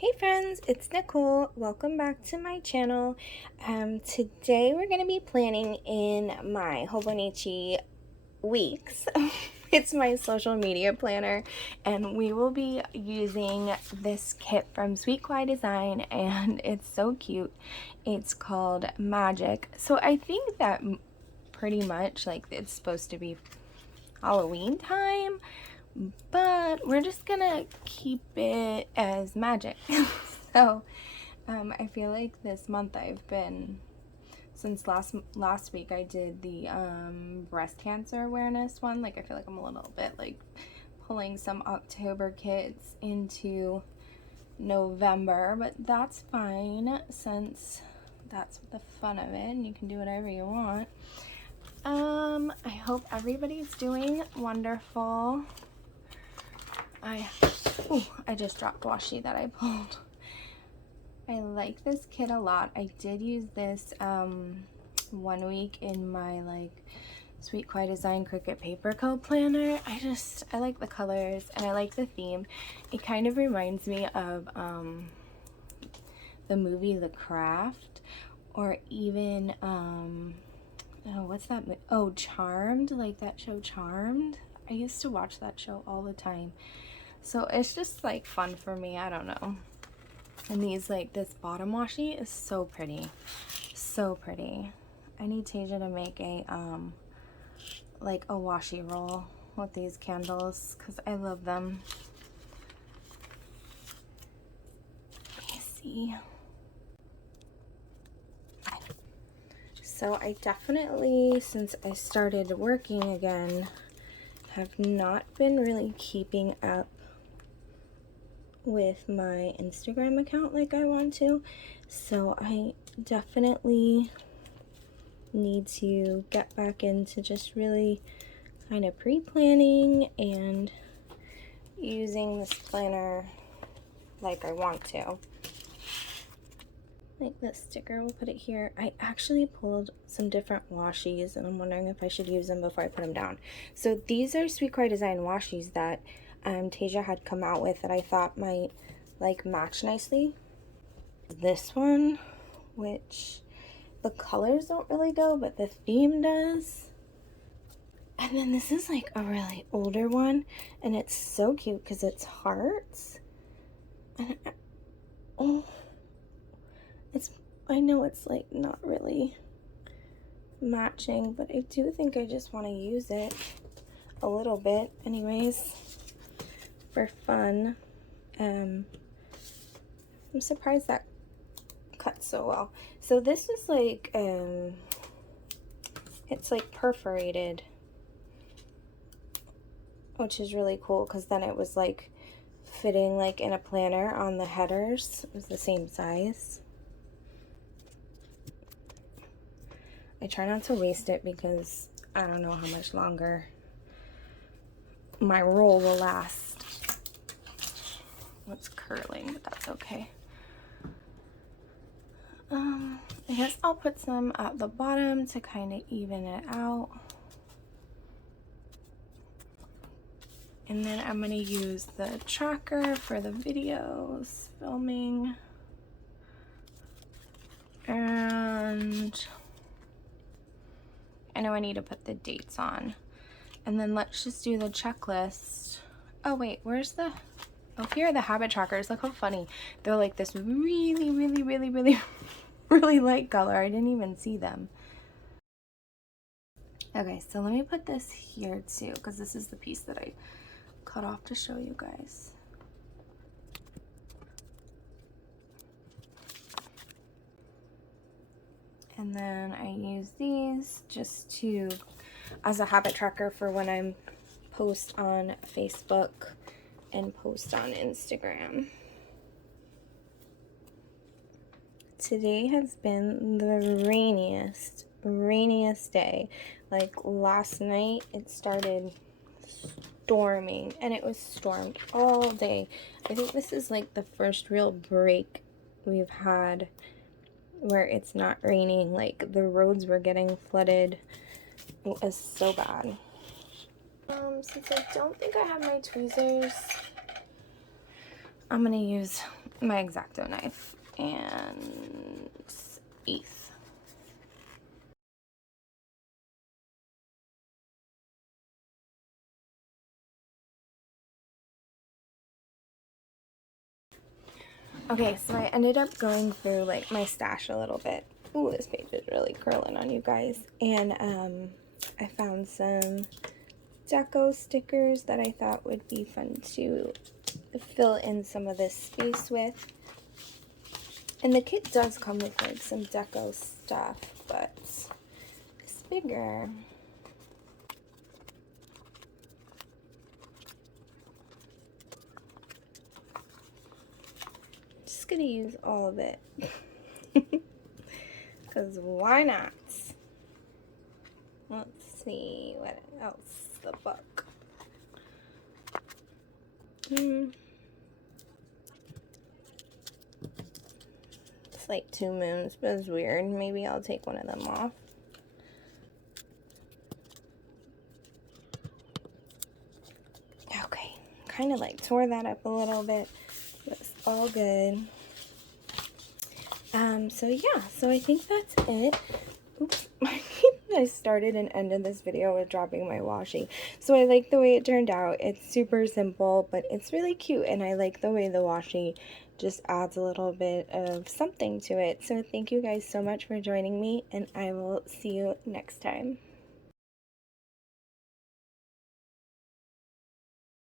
Hey friends, it's Nicole. Welcome back to my channel. Today we're going to be planning in my Hobonichi Weeks. It's my social media planner, and we will be using this kit from Sweet Kawaii Design, and it's so cute. It's called Magic. So I think that pretty much like it's supposed to be Halloween time, but we're just gonna keep it as magic. So I feel like this month I've been, since last week I did the breast cancer awareness one, like I feel like I'm a little bit like pulling some October kits into November, but that's fine since that's the fun of it and you can do whatever you want. I hope everybody's doing wonderful. I just dropped washi that I pulled. I like this kit a lot. I did use this 1 week in my like Sweet Kawaii Design Cricut Paper Co planner. I like the colors and I like the theme. It kind of reminds me of the movie The Craft, or even oh, what's that? Oh, Charmed, like that show Charmed. I used to watch that show all the time. So it's just like fun for me, I don't know. And these, like this bottom washi is so pretty. So pretty. I need Tasia to make a like a washi roll with these candles because I love them. Let me see. So I definitely, since I started working again, have not been really keeping up with my Instagram account like I want to. So I definitely need to get back into just really kind of pre-planning and using this planner like I want to. Like this sticker, we'll put it here. I actually pulled some different washies and I'm wondering if I should use them before I put them down. So these are Sweet Kawaii Design washies that Tasia had come out with that I thought might like match nicely. This one, which the colors don't really go, but the theme does. And then this is like a really older one, and it's so cute because it's hearts. And oh, I know it's like not really matching, but I do think I just want to use it a little bit anyways for fun. I'm surprised that cut so well. So this is like it's like perforated, which is really cool because then it was like fitting like in a planner on the headers. It was the same size. I try not to waste it because I don't know how much longer my roll will last. It's curling, but that's okay. I guess I'll put some at the bottom to kind of even it out. And then I'm going to use the tracker for the videos, filming. And I know I need to put the dates on. And then let's just do the checklist. Oh wait, where's the... Oh, here are the habit trackers. Look how funny. They're like this really, really, really, really, really light color. I didn't even see them. Okay, so let me put this here too, because this is the piece that I cut off to show you guys. And then I use these just to, as a habit tracker for when I'm post on Facebook and post on Instagram. Today has been the rainiest day. Like last night it started storming and it was stormed all day. I think this is like the first real break we've had where it's not raining. Like the roads were getting flooded. It was so bad. Since I don't think I have my tweezers, I'm gonna use my X-Acto knife and 1/8. Okay, so I ended up going through like my stash a little bit. Ooh, this page is really curling on you guys. And I found some deco stickers that I thought would be fun to fill in some of this space with. And the kit does come with like some deco stuff, but it's bigger. Just gonna use all of it. Because why not? Let's see what else. The book. It's like 2 moons, but it's weird. Maybe I'll take one of them off. Okay, kind of like tore that up a little bit, but it's all good. So yeah, so I think that's it. Oops, I started and ended this video with dropping my washi. So I like the way it turned out. It's super simple, but it's really cute, and I like the way the washi just adds a little bit of something to it. So thank you guys so much for joining me, and I will see you next time.